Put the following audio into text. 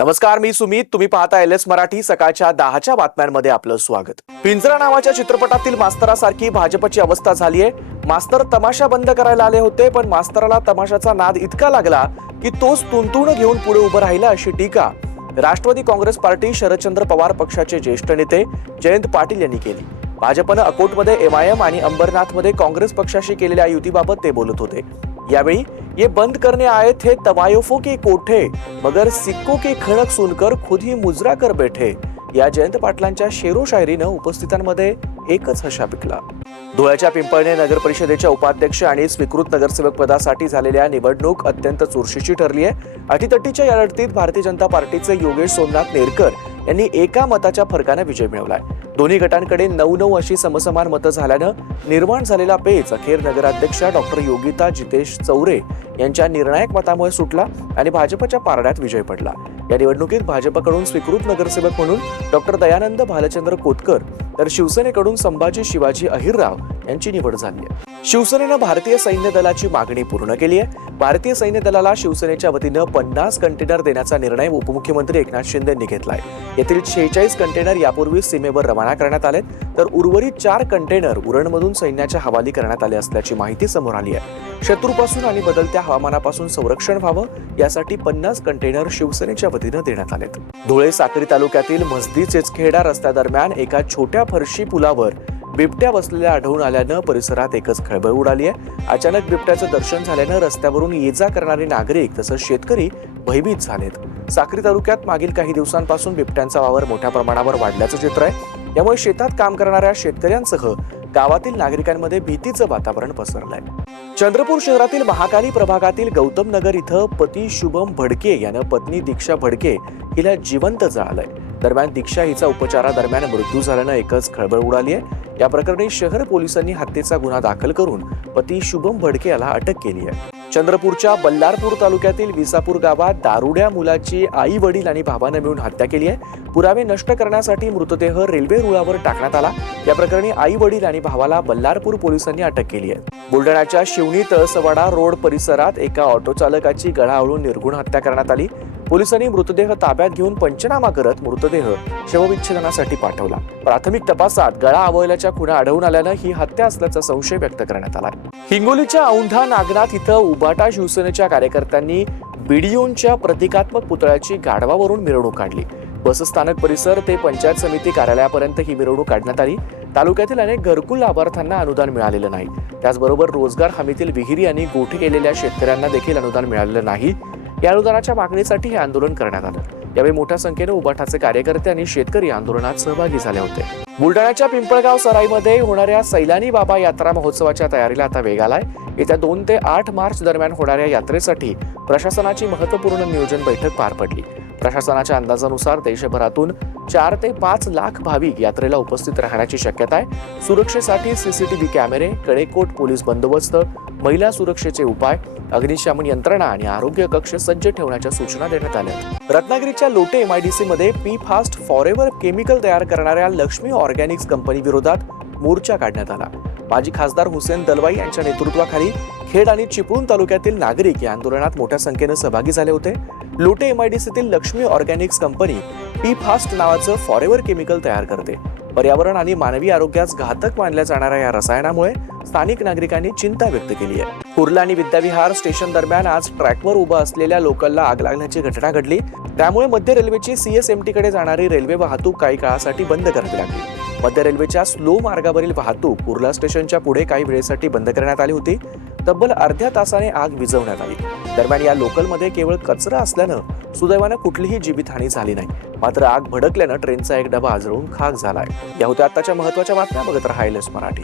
नमस्कार, मी सुमित. तुम्ही पाहता एलएस मराठी. सकाळच्या 10च्या बातम्यांमध्ये आपलं स्वागत. पिंजरा नावाच्या चित्रपटातील मास्तरासारखी भाजपची अवस्था झालीये. मास्तर तमाशा बंद करायला आले होते, पण मास्तराला तमाशाचा नाद इतका लागला की तोच तुंतुण घेऊन पुढे उभं राहिला, अशी टीका राष्ट्रवादी काँग्रेस पार्टी शरदचंद्र पवार पक्षाचे ज्येष्ठ नेते जयंत पाटील यांनी केली. भाजपनं अकोटमध्ये एमआयएम आणि अंबरनाथमध्ये काँग्रेस पक्षाशी केलेल्या युतीबाबत ते बोलत होते. यावेळी ये बंद करने आए थे तवायफों के कोठे, मगर सिक्कों के खणक सुनकर खुद ही मुजरा कर बैठे, या जयंत पाटलांच्या शेरो शायरीनं उपस्थितांमध्ये एकच हशा पिकला. धुळ्याच्या पिंपळणे नगर परिषदेच्या उपाध्यक्ष आणि स्वीकृत नगरसेवक पदासाठी झालेल्या निवडणूक अत्यंत चुरशीची ठरली आहे. अटीतटीच्या या लढतीत भारतीय जनता पार्टीचे योगेश सोमनाथ नेरकर यांनी एका मताच्या फरकाने विजय मिळवलाय. दोन्ही गटांकडे 9-9 अशी समसमान मतं झाल्यानं निर्माण झालेला पेच अखेर नगराध्यक्षा डॉक्टर योगिता जितेश चौरे यांच्या निर्णायक मतामुळे सुटला आणि भाजपच्या पारड्यात विजय पडला. या निवडणुकीत भाजपकडून स्वीकृत नगरसेवक म्हणून डॉक्टर दयानंद भालचंद्र कोतकर तर शिवसेनेकडून संभाजी शिवाजी अहिरराव यांची निवड झाली आहे. शिवसेनेनं भारतीय सैन्य दलाची मागणी पूर्ण केली आहे. भारतीय सैन्य दलाला शिवसेनेच्या वतीनं 50 कंटेनर देण्याचा निर्णय उपमुख्यमंत्री एकनाथ शिंदे यांनी घेतलाय. यातील 46 कंटेनर यापूर्वी सीमेवर रवाना करण्यात आलेत, तर उर्वरित 4 कंटेनर उरणमधून सैन्याच्या हवाली करण्यात आले असल्याची माहिती समोर आली आहे. शत्रूपासून आणि बदलत्या हवामानापासून संरक्षण व्हावं यासाठी 50 कंटेनर शिवसेनेच्या वतीनं देण्यात आलेत. धुळे साक्री तालुक्यातील म्हसदी चेचखेडा रस्त्यादरम्यान एका छोट्या फरशी पुलावर बिबट्या बसलेल्या आढळून आल्यानं परिसरात एकच खळबळ उडाली आहे. अचानक बिबट्याचं दर्शन झाल्यानं रस्त्यावरून ये जा करणारे नागरिक तसंच शेतकरी भयभीत झालेत. साक्री तालुक्यात मागील काही दिवसांपासून बिबट्यांचा वावर मोठ्या प्रमाणावर वाढल्याचं चित्र आहे. यामुळे शेतात काम करणाऱ्या शेतकऱ्यांसह गावातील नागरिकांमध्ये भीतीचं वातावरण पसरलंय. चंद्रपूर शहरातील महाकाली प्रभागातील गौतम नगर इथं पती शुभम भडके यानं पत्नी दीक्षा भडके हिला जिवंत जाळलंय. दरम्यान दीक्षा हिचा उपचारादरम्यान मृत्यू झाल्यानं एकच खळबळ उडाली आहे. या प्रकरणी शहर पोलिसांनी हत्येचा गुन्हा दाखल करून पती शुभम भडके याला अटक केली आहे. चंद्रपूरच्या बल्लारपूर तालुक्यातील विसापूर गावात दारुड्या मुलाची आई वडील आणि भावानं मिळून हत्या केली आहे. पुरावे नष्ट करण्यासाठी मृतदेह रेल्वे रुळावर टाकण्यात आला. या प्रकरणी आई वडील आणि भावाला बल्लारपूर पोलिसांनी अटक केली आहे. बुलढाण्याच्या शिवणी तळसवाडा रोड परिसरात एका ऑटो चालकाची गळा आवळून निर्घुण हत्या करण्यात आली. पोलिसांनी मृतदेह ताब्यात घेऊन पंचनामा करत मृतदेह शवविच्छेदनासाठी पाठवला. प्राथमिक तपासात गळा आवळल्याच्या खुणा आढळून आल्यानं ही हत्या असल्याचा संशय व्यक्त करण्यात आला. हिंगोलीच्या औंढा नागनाथ इथं उबाटा शिवसेनेच्या कार्यकर्त्यांनी बीडीओंच्या प्रतिकात्मक पुतळ्याची गाढवावरून मिरवणूक काढली. बसस्थानक परिसर ते पंचायत समिती कार्यालयापर्यंत ही मिरवणूक काढण्यात आली. तालुक्यातील अनेक घरकुल लाभार्थ्यांना अनुदान मिळालेलं नाही. त्याचबरोबर रोजगार हमीतील विहिरी आणि गोठे केलेल्या शेतकऱ्यांना देखील अनुदान मिळालेलं नाही. या अनुदानाच्या मागणीसाठी हे आंदोलन करण्यात आलं. यावेळी मोठ्या संख्येने उबाठाचे कार्यकर्ते आणि शेतकरी आंदोलनात सहभागी झाले होते. बुलढाण्याच्या पिंपळगाव सराईमध्ये होणाऱ्या सैलानी बाबा यात्रा महोत्सवाच्या तयारीला आता वेग आलाय. येत्या 2 ते 8 मार्च दरम्यान होणाऱ्या यात्रेसाठी प्रशासनाची महत्त्वपूर्ण नियोजन बैठक पार पडली. प्रशासनाच्या अंदाजानुसार देशभरातून 4 ते 5 लाख भाविक यात्रेला उपस्थित राहण्याची शक्यता आहे. सुरक्षेसाठी सीसीटीव्ही कॅमेरे, कडेकोट पोलीस बंदोबस्त, महिला सुरक्षेचे उपाय, अग्निशमन यंत्रणा आणि आरोग्य कक्ष सज्ज ठेवण्याच्या सूचना देण्यात आल्या. रत्नागिरीच्या लोटे एमआयडीसी मध्ये पी फास्ट फॉरेवर केमिकल तयार करणाऱ्या लक्ष्मी ऑर्गॅनिक्स कंपनी विरोधात मोर्चा काढण्यात आला. माजी खासदार हुसेन दलवाई यांच्या नेतृत्वाखाली खेड आणि चिपळूण तालुक्यातील नागरिक या आंदोलनात मोठ्या संख्येने सहभागी झाले होते. लोटे एमआयडीसीतील Laxmi organics company PFAS नावाचं फॉरेवर केमिकल तयार करते. पर्यावरण आणि मानवी आरोग्यास घातक मानल्या जाणाऱ्या या रसायनामुळे स्थानिक नागरिकांनी चिंता व्यक्त केली आहे. कुर्ला आणि विद्याविहार स्टेशन दरम्यान आज ट्रॅकवर उभं असलेल्या लोकलला आग लागण्याची घटना घडली. त्यामुळे मध्य रेल्वेची सीएसएमटी कडे जाणारी रेल्वे वाहतूक काही काळासाठी बंद करावी लागली. मध्य रेल्वेच्या स्लो मार्गावरील वाहतूक कुर्ला स्टेशनच्या पुढे काही वेळेसाठी बंद करण्यात आली होती. तब्बल अर्ध्या तासाने आग विझवण्यात आली. दरम्यान या लोकलमध्ये केवळ कचरा असल्यानं सुदैवानं कुठलीही जीवितहानी झाली नाही. मात्र आग भडकल्यानं ट्रेनचा एक डबा जळून खाक झालाय. या होत्या आताच्या महत्त्वाच्या बातम्या. बघत राहा एलएस मराठी.